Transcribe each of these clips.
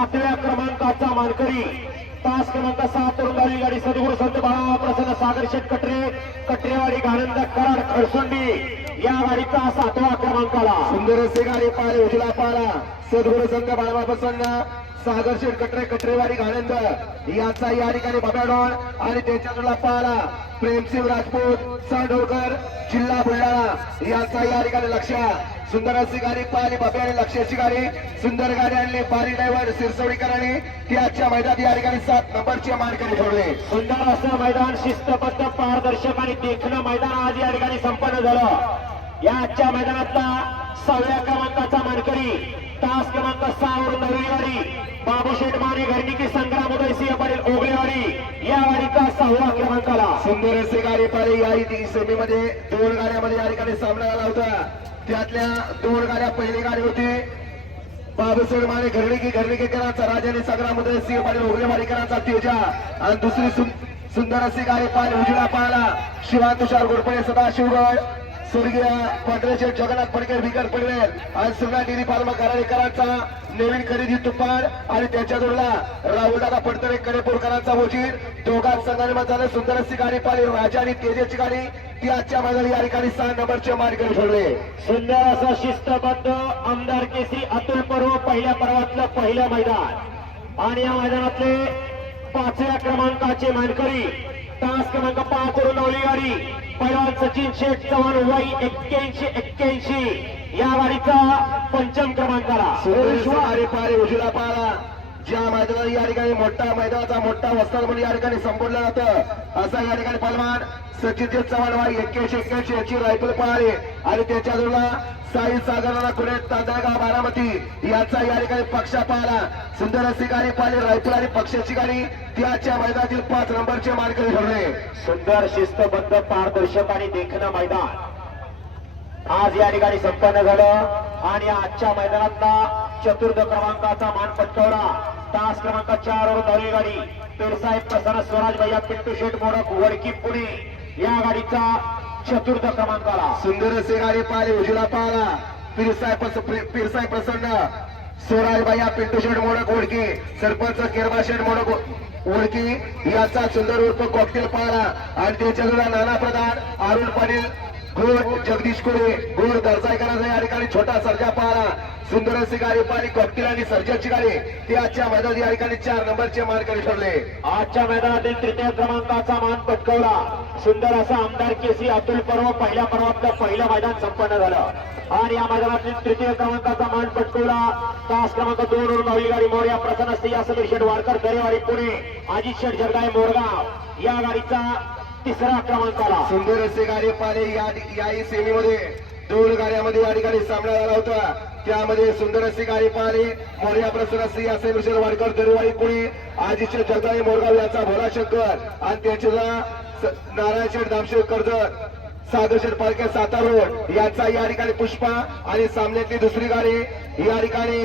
सातव्या क्रमांकाचा मानकरी. तास क्रमांक सात वरून गाडी गाडी सद्गुरू संत बाळा प्रसन्न सागर शेठ कटरे. कटरेवाडी घाणंद कराड खडसुंडी. या गाडीचा सातवा क्रमांकाला सुंदर असे गाडी पाहिले उजला पाला. सद्गुरू संघ बाळमा प्रसन्न सागर शेठ कटरे कटरेवाडी घाणंद. याचा या ठिकाणी बाब्याडॉन आणि त्यांच्याकडला पाला. प्रेमसिंग राजपूत सांडोळकर जिल्हा बुलढाणा. याचा या ठिकाणी लक्ष. सुंदर गाडी पाहिली बाबी आणि लक्षाची गाडी. सुंदर गाडी आणली बारी ड्रायव्हर सिरसवडीकरांनी ती आजच्या मैदानात या ठिकाणी सात नंबरची मानकरी ठेवले सुंदर असं मैदान शिस्तबद्ध पारदर्शक आणि देखणं मैदान आज या ठिकाणी संपन्न झालं. या आजच्या मैदानातला सहाव्या क्रमांकाचा मानकरी तास क्रमांक सहा वरून रविवारी बाबूशेठ माने घरणिकी संग्राम उदयसिंह पाटील ओगळेवाडी या वाडीचा सहावा क्रमांकाला. सुंदर असे गाडी पाहिली या सेमीमध्ये दोन गाड्यामध्ये या ठिकाणी सामना झाला होता. त्यातल्या दोन गाड्या पहिली गाडी होती बाबूसोड माने घरणिकी घरणिकेकरांचा राजाने संग्राम उदयसिंह पाटील ओगळेवाडीकरांचा तेजा. आणि दुसरी सुंदर असे गाडी पाहिली उजळा पाहिला शिवान तुषार गोडपणे सदाशिवगड. स्वर्गीय पंढरेश्वर जगन्नाथ फडके बिगर पडवेल. आणि सुरना डेरी फार्मा कराडेकरांचा नवीन खरेदी तुपार आणि त्याच्या जोडला राहुलदादा पडतरे कडेपूरकरांचा मोजीर दोघात संघाने झालं सुंदर अशी गाडी पाहिली राजा आणि तेजेची गाडी. ती आजच्या मैदानी या ठिकाणी सहा नंबरचे मार्ग ठरले. सुंदर असं शिस्तबद्ध आमदार केसरी अतुल पर्व पहिल्या पर्वातलं पहिलं मैदान. आणि या मैदानातले पाचव्या क्रमांकाचे मानकरी तास क्रमांक पाच वरून नवली गाडी पैलवान सचिन शेठ चव्हाण वाई एक्क्याऐंशी एक्क्याऐंशी. या गाडीचा पंचम क्रमांकाला. अरे पारे उजला पारा. ज्या मैदानात या ठिकाणी मोठा मैदानाचा मोठा वस्ताद म्हणून या ठिकाणी संबोधलं जातं असा या ठिकाणी पलवान सचिनदेव चव्हाण वाई एक्क्याऐंशी एक्क्याऐंशी याची रायफल पारे आणि त्याच्या जोडला साई सागराला कुणे तांदळगाव बारामती याचा या ठिकाणी पक्ष पाहिला. सुंदर अशी गाडी पाहिली रायफल आणि पक्षाची गाडी. त्याच्या मैदानातील पाच नंबरचे मार्ग ठरले. सुंदर शिस्तबद्ध पारदर्शक आणि देखणं मैदान. आज या ठिकाणी संपन्न झालं. आणि आजच्या मैदानातला चतुर्थ क्रमांकाचा मान पटकावला तास क्रमांक चार वर धावली गाडी. पेरसाहेब प्रसन्न स्वराज भैया पिंटू शेठ मोडक वडकी पुणे. या गाडीचा चतुर्थ क्रमांकाला. सुंदर असे गाडी पाहिली उजला पाहला. पिरसाय प्रस- प्रसन्न. स्वराज भैया पिंटू शेठ मोडक ओळखी सरपंच केरबा शेठ मोडक ओळखी याचा सुंदर उर्फ कॉकटेल पाहला. आणि त्याच्या नाना प्रधान अरुण पाटील गोड जगदीश कुडे गोड दर्जायकरांचा या ठिकाणी छोटा सर्जा पाहिला सुंदर अशी गाडी पाहिली कॉकटेल आणि सर्जाची गाडी. ते आजच्या मैदानात या ठिकाणी चार नंबरचे मार्गाने ठरले. आजच्या मैदानातील तृतीय क्रमांकाचा मान पटकवला. सुंदर असा आमदार केसी अतुल पर्व पहिल्या पर्वातलं पहिलं मैदान संपन्न झालं. आणि या मैदानातील तृतीय क्रमांकाचा मान पटकवला. तास क्रमांक दोन वरून नवली गाडी मोर्या प्रसन्न असते या समीर शेठ वाडकर दरेवाडी पुणे अजित शेठ जगदाय मोरगाव. या गाडीचा तिसरा क्रमांकाला. सुंदर असे गाडी पाले या याही सेमीमध्ये दोन गाड्यामध्ये या ठिकाणी सामना झाला होता. त्यामध्ये सुंदर असे गाडी पाले मोर्या प्रसन्न सिंह असे विशेष वाडकर दरवाडी पुणे आजीचे जगदाई मोरगाव याचा भोला शंकर आणि त्याच्या नारायण शेठ दामशेठ कर्जत. सागरशेठ पालखे सातार रोड याचा या ठिकाणी पुष्पा आणि सामन्यातली दुसरी गाडी या ठिकाणी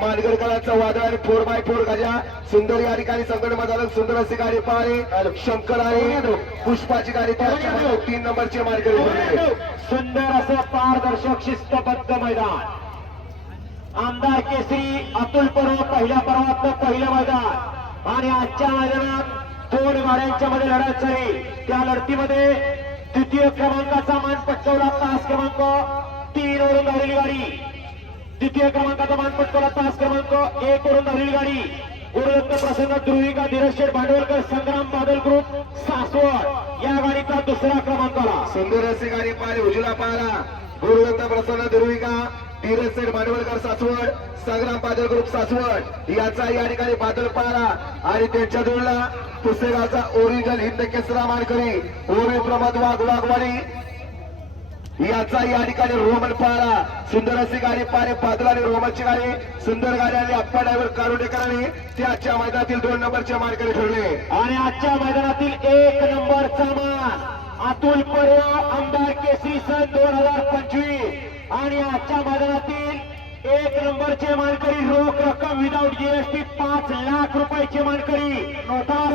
मानगडकरांचा वादळ आणि फोर बाय फोर गाड्या सुंदर या ठिकाणी संकट मधाला सुंदर अशी गाडी पाहणे. शंकर आणि पुष्पाची गाडी त्या तीन नंबरची मार्ग सुंदर असं पारदर्शक शिस्तबद्ध मैदान. आमदार केसरी अतुल पर्व पहिल्या पर्वातलं पहिलं मैदान. आणि आजच्या मैदानात दोन गाड्यांच्या मध्ये लढत झाली. त्या लढतीमध्ये द्वितीय क्रमांकाचा मान पटकवला तास क्रमांक तीन वरून धावलेली गाडी. द्वितीय क्रमांकाचा मान पटकवला तास क्रमांक एक वरून धावलेली गाडी. गुरुदत्त प्रसन्न ध्रुविका धीरज शेठ भांडवलकर संग्राम बादल ग्रुप सासवड. या गाडीचा दुसरा क्रमांकाला सुंदर असे गाडी पाहिली उजला पाहिला. गुरुदत्ता प्रसन्न दुर्विका धीरज सेठ भांडवलकर सासवड संग्राम बादल ग्रुप सासवड याचा या ठिकाणी बादल पारा आणि त्यांच्या जोडला पुसेगावचा ओरिजिनल हिंद केसरा मानकरी ओरी प्रमोद वाघ वाघवाडी याचा या ठिकाणी रोमन पारा सुंदर अशी गाडी पाहिली बादल आणि रोमनची गाडी सुंदर गाडी आणि अप्पा ड्रायव्हर कारुडेकरांनी आजच्या मैदानातील दोन नंबरचे मानकरी ठरले. आणि आजच्या मैदानातील एक नंबरचा मान अतुल पर्व आमदार केसरी सन दोन हजार पंचवीस. आणि आजच्या मैदानातील एक नंबरचे मानकरी रोख रक्कम विदाऊट जीएसटी पाच लाख रुपयाचे मानकरी. तास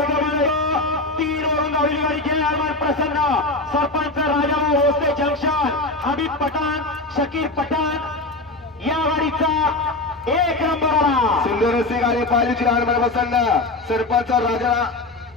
तीन वरून धावलेली गाडी जय हनुमान प्रसन्न. सरपंच राजाभाऊ होस्ते जंक्शन. हबीब पठाण शकीर पठाण. या गाडीचा एक नंबरला सुंदर अशी गाडी पाहिली लहान प्रसन्न. सरपंच राजा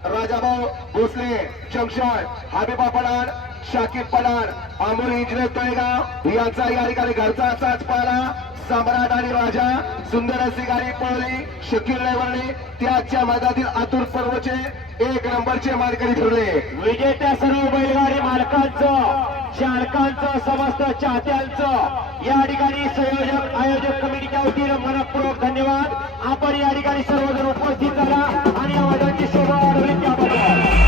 राजाभाऊ भोसले जंक्शन हबीबा पडाण शाकिब पडाण अमोल इंजिनियर तळेगाव यांचा या ठिकाणी घरचा असाच पाहिला सम्राट आणि राजा सुंदर अशी गाडी पळली शकील ड्रायव्हरने त्याच्या मधातील आतुर पर्वचे एक नंबरचे मानकरी ठरले. विजेत्या सर्व बैलगाडी मालकांचं चालकांचं समस्त चाहत्यांचं. या ठिकाणी संयोजक आयोजक कमिटीच्या वतीनं मनपूर्वक धन्यवाद. आपण या ठिकाणी सर्वजण उपस्थित झाला आणि या मैदानाची शोभा वाढवली त्याबद्दल.